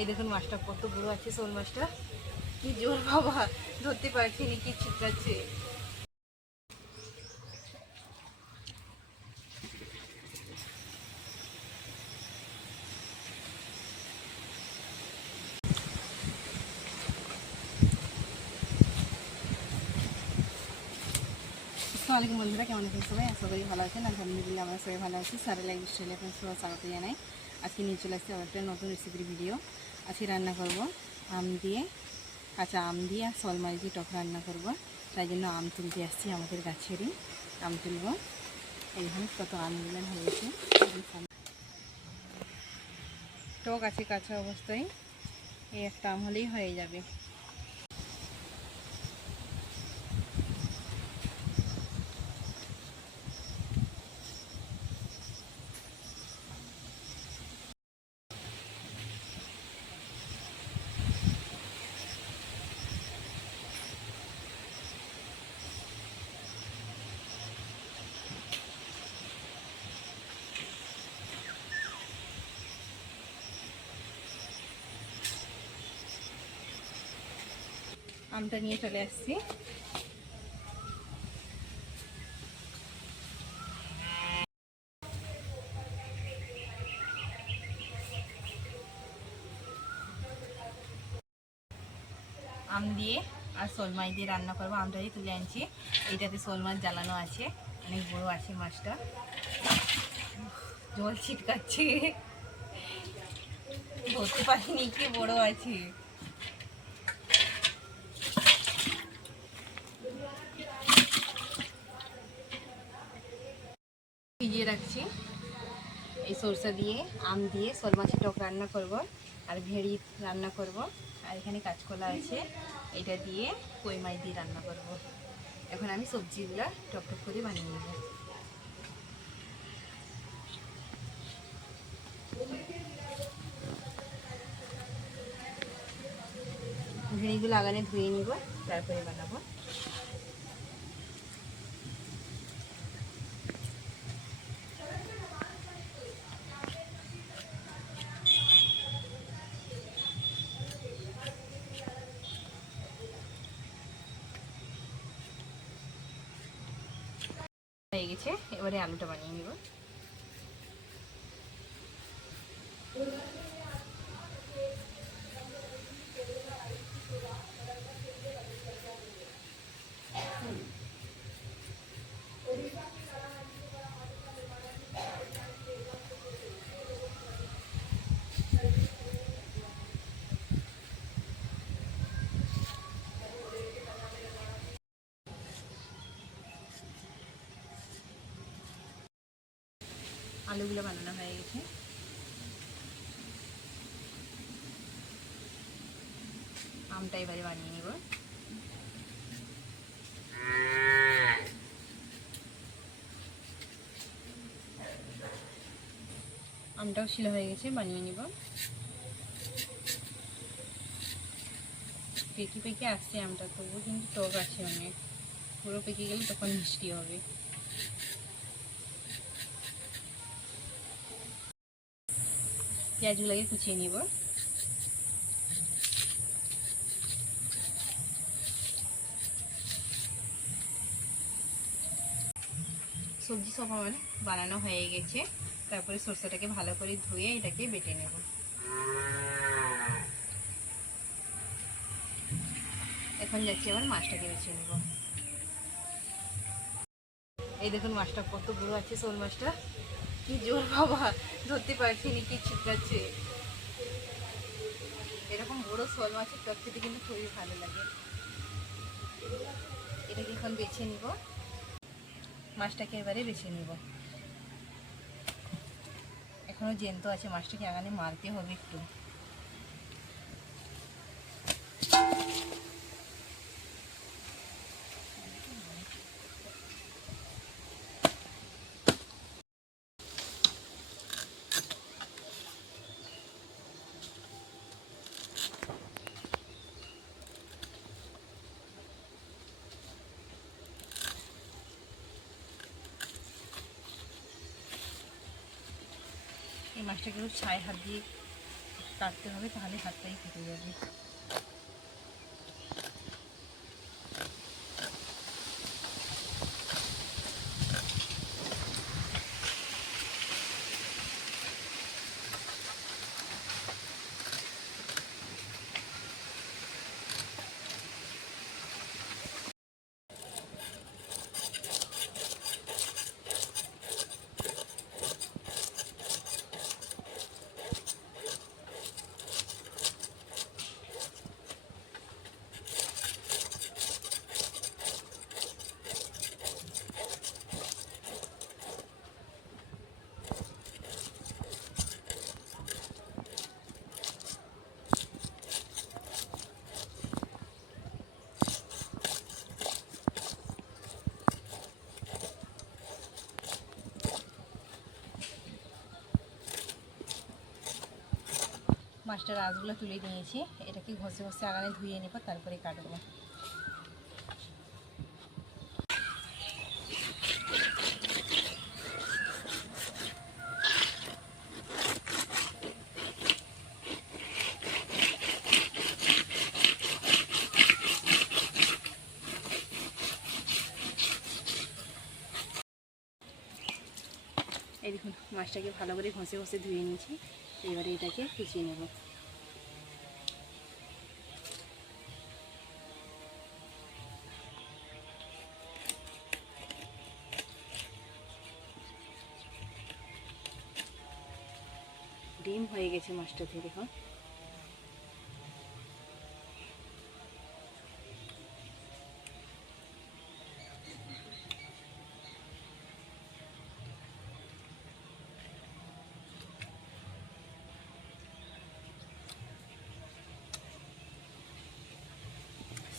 এই দেখুন মাছটা কত বড় আছে, শোল মাছটা। কি জোর বাবা, ধরতে পারছিনি, কি ছিটকাচ্ছে। আসসালামাইকুম বন্ধুরা, কেমন আছেন সবাই? আশা করি ভালো আছেন। আলহামদুলিল্লাহ আমরা সবাই ভালো আছি। সারা লাইফ স্টাইলে আপনার সবাই স্বাগত জানাই। আজকে নিয়ে চলে আসছি আবার একটা নতুন রেসিপির ভিডিও। আজকে রান্না করব আম দিয়ে, কাঁচা আম দিয়ে আর শোল মাছ দিয়ে টক রান্না করব। তাই জন্য আম তুলতে আসছি, আমাদের গাছেরই আম তুলব। এইখানে কত আমগুলো হয়েছে, টক আছে কাঁচা অবস্থায়। এই একটা আম হলেই হয়ে যাবে। আমটা নিয়ে চলে আসছি। আম দিয়ে আর শোল মাছ দিয়ে রান্না করবো। আমটাই তুলে আনছি, এইটাতে শোল মাছ জ্বালানো আছে, অনেক বড় আছে মাছটা, জল ছিটকাচ্ছে, ধরতে পারিনি কি বড় আছে। ভিজিয়ে রাখছি। এই সরষা দিয়ে আম দিয়ে শোল মাছের টক রান্না করব, আর ভেড়ি রান্না করব, আর এখানে কাঁচকলা আছে, এটা দিয়ে কই মাছ দিয়ে রান্না করব। এখন আমি সবজিগুলো টকটক করে বানিয়ে নেব। ভেড়িগুলো আগানে ধুয়ে নিব, তারপরে বানাবো। হয়ে গেছে, এবারে আলুটা বানিয়ে নিব। আলুগুলো বানানো হয়ে গেছে, আমটা এবারে বানিয়ে নিব। আমটাও শিলা হয়ে গেছে, বানিয়ে নিব। পেকে পেকে আসছে আমটা, তবুও কিন্তু টক আছে অনেক। পুরো পেকে গেলে তখন মিষ্টি হবে। পেঁয়াজগুলোকে কুচিয়ে নিব। সবজি সব আমার বানানো হয়ে গেছে। তারপরে সরষেটাকে ভালো করে ধুয়ে এটাকে বেটে নেব। এখন যাচ্ছি আবার মাছটাকে বেছে নেব। এই দেখুন মাছটা কত বড় আছে, শোল মাছটা। কি জোর বাবা, ধরতে পারছিনি, কি ছিটকাচ্ছে। এরকম বড় শোল মাছের টক খেতে কিন্তু খুবই ভালো লাগে। এটাকে এখন বেছে নিব। মাছটাকে এবারে বেছে নিব। এখনো জ্যান্ত আছে, মাছটাকে আগানে মারতে হবে একটু। এই মাছটাকে ছাই হাত দিয়ে কাটতে হবে, তাহলে হাতটাই কেটে যাবে। মাছটার আঁশগুলো তুলে নিয়েছি, এটাকে ঘষে ঘষে আগানে ধুয়ে নেব, তারপরে কাটবো। এই দেখুন মাছটাকে ভালো করে ঘষে ঘষে ধুয়ে নিয়েছি, এবারে এটাকে কুচিয়ে নেব। ডিম হয়ে গেছে মাছটা থেকে, দেখুন।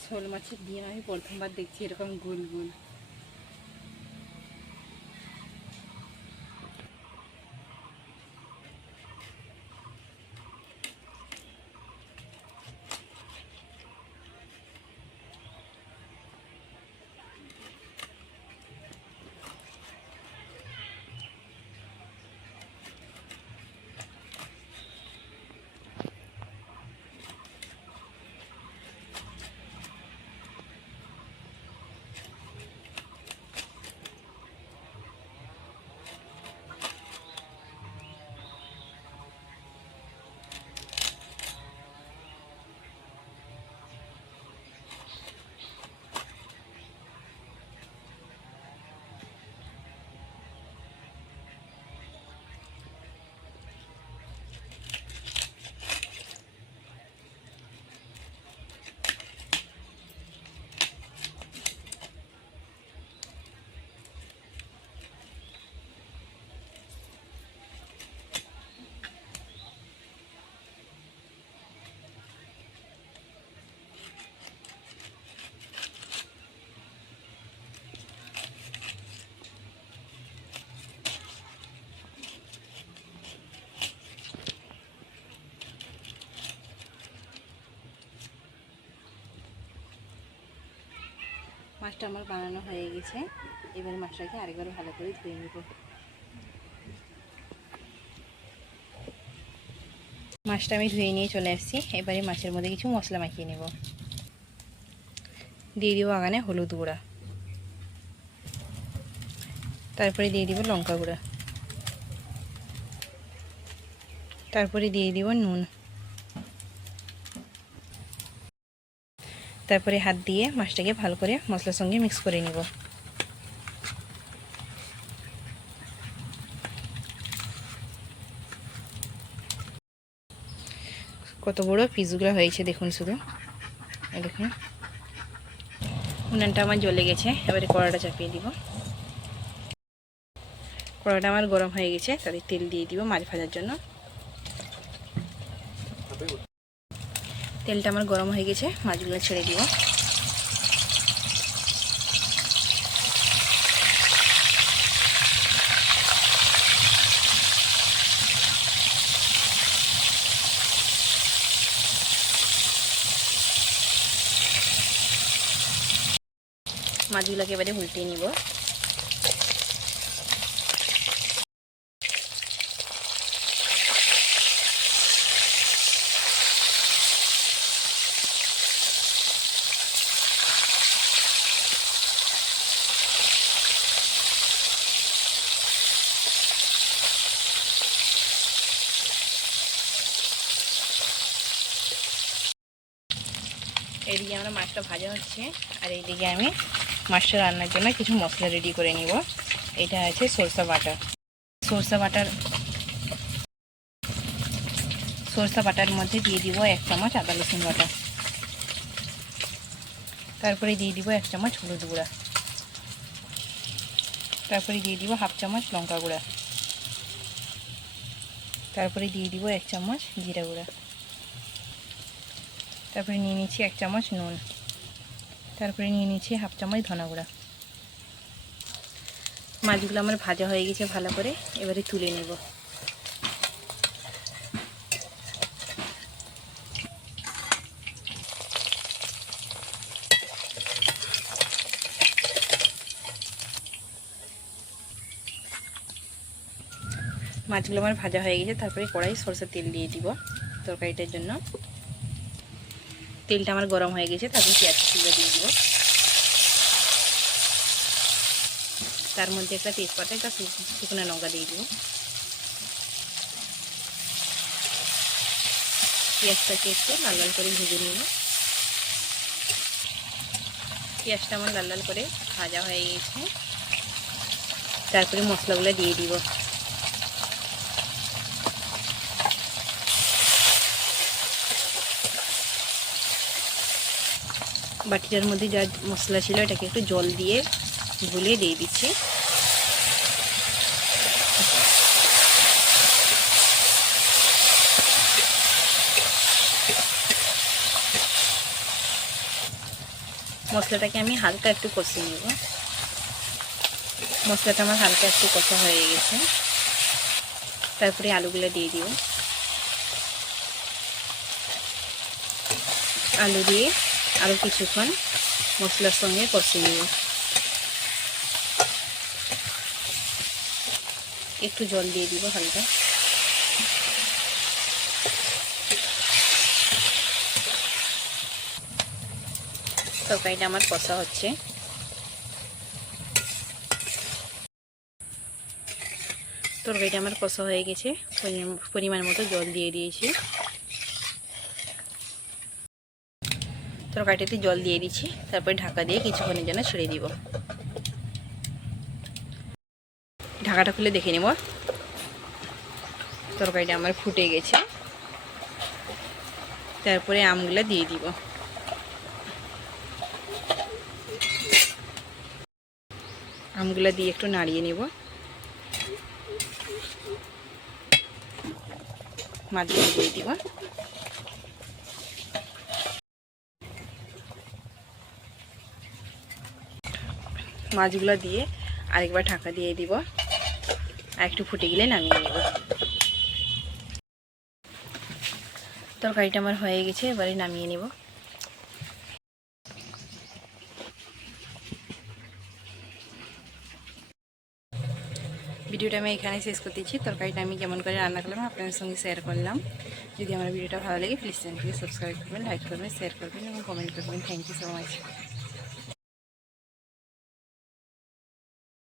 শোল মাছের ডিম আমি প্রথমবার দেখছি এরকম গোল গোল। মাছটা আমার বানানো হয়ে গেছে, এবারে মাছটাকে আরেকবার ভালো করে ধুয়ে নেব। মাছটা আমি ধুয়ে নিয়ে চলে এসেছি, এবারে মাছের মধ্যে কিছু মশলা মাখিয়ে নেব। দিয়ে দিব আগানে হলুদ গুঁড়া, তারপরে দিয়ে দিব লঙ্কা গুঁড়া, তারপরে দিয়ে দিব নুন, তারপরে হাত দিয়ে মাছটাকে ভালো করে মশলার সঙ্গে মিক্স করে নিব। কত বড় পিসগুলো হয়েছে দেখুন, শুধু দেখুন। উনানটা আমার জ্বলে গেছে, এবারে কড়াটা চাপিয়ে দিব। কড়াটা আমার গরম হয়ে গেছে, তাতে তেল দিয়ে দিব মাছ ভাজার জন্য। তেলটা আমার গরম হয়ে গেছে, মাছগুলো ছেড়ে দিব। মাছগুলোকে এবারে উল্টিয়ে নিব। এইদিকে আমরা মাছটা ভাজা হচ্ছে, আর এইদিকে আমি মাছটা রান্নার জন্য কিছু মশলা রেডি করে নিব। এটা আছে সরষা বাটার মধ্যে দিয়ে দিব 1 চামচ আদা রসুন বাটা, তারপরে দিয়ে দিব 1 চামচ হলুদ গুঁড়া, তারপরে দিয়ে দিব 1/2 চামচ লঙ্কা গুঁড়া, তারপরে দিয়ে দিব 1 চামচ জিরা গুঁড়া, তারপরে নিয়ে নিচ্ছি 1 চামচ নুন, তারপরে নিয়ে নিচ্ছি 1/2 চামচ ধনা গুঁড়া। মাছগুলো আমার ভাজা হয়ে গেছে ভালো করে, এবারে তুলে নেব। মাছগুলো আমার ভাজা হয়ে গেছে, তারপরে কড়াই সরষের তেল দিয়ে দিব তরকারিটার জন্য। তেলটা আমার গরম হয়ে গেছে, তারপরে পেঁয়াজ কুচিগুলো দিয়ে দিব। তার মধ্যে একটা তেজপাতা, একটা শুকনো লঙ্কা দিয়ে দিব। পেঁয়াজটাকে একটু লাল লাল করে ভেজে নিব। পেঁয়াজটা আমার লাল লাল করে ভাজা হয়ে গেছে, তারপরে মশলাগুলো দিয়ে দিব। বাটিটার মধ্যে যা মশলা ছিল এটাকে একটু জল দিয়ে গুলে দিয়ে দিচ্ছি। মশলাটাকে আমি হালকা একটু কষিয়ে নেব। মশলাটা আমার হালকা একটু কষা হয়ে গেছে, তারপরে আলুগুলো দিয়ে দিব। আলু দিয়ে আরও কিছুক্ষণ মশলার সঙ্গে কষিয়ে নেব। একটু জল দিয়ে দিব হালকা। তরকারিটা আমার কষা হচ্ছে। তরকারিটা আমার কষা হয়ে গেছে, পরিমাণ মতো জল দিয়ে দিয়েছি। তরকারিটাতে জল দিয়ে দিচ্ছি, তারপরে ঢাকা দিয়ে কিছুক্ষণের জন্য ছেড়ে দিব। ঢাকাটা খুলে দেখে নেব। তরকারিটা আমার ফুটে গেছে, তারপরে আমগুলো দিয়ে দিব। আমগুলো দিয়ে একটু নাড়িয়ে নেব। মাছগুলো দিয়ে দিব। মাছগুলো দিয়ে আরেকবার ঢাকা দিয়ে দিব, আর একটু ফুটে গেলে নামিয়ে নেব। তরকারিটা আমার হয়ে গেছে, এবারে নামিয়ে নেব। ভিডিওটা আমি এখানে শেষ করতেছি। তরকারিটা আমি কেমন করে রান্না করলাম আপনাদের সঙ্গে শেয়ার করলাম। যদি আমার ভিডিওটা ভালো লাগে প্লিজ চ্যানেলটিকে সাবস্ক্রাইব করবেন, লাইক করবেন, শেয়ার করবেন এবং কমেন্ট করবেন। Thank you so much.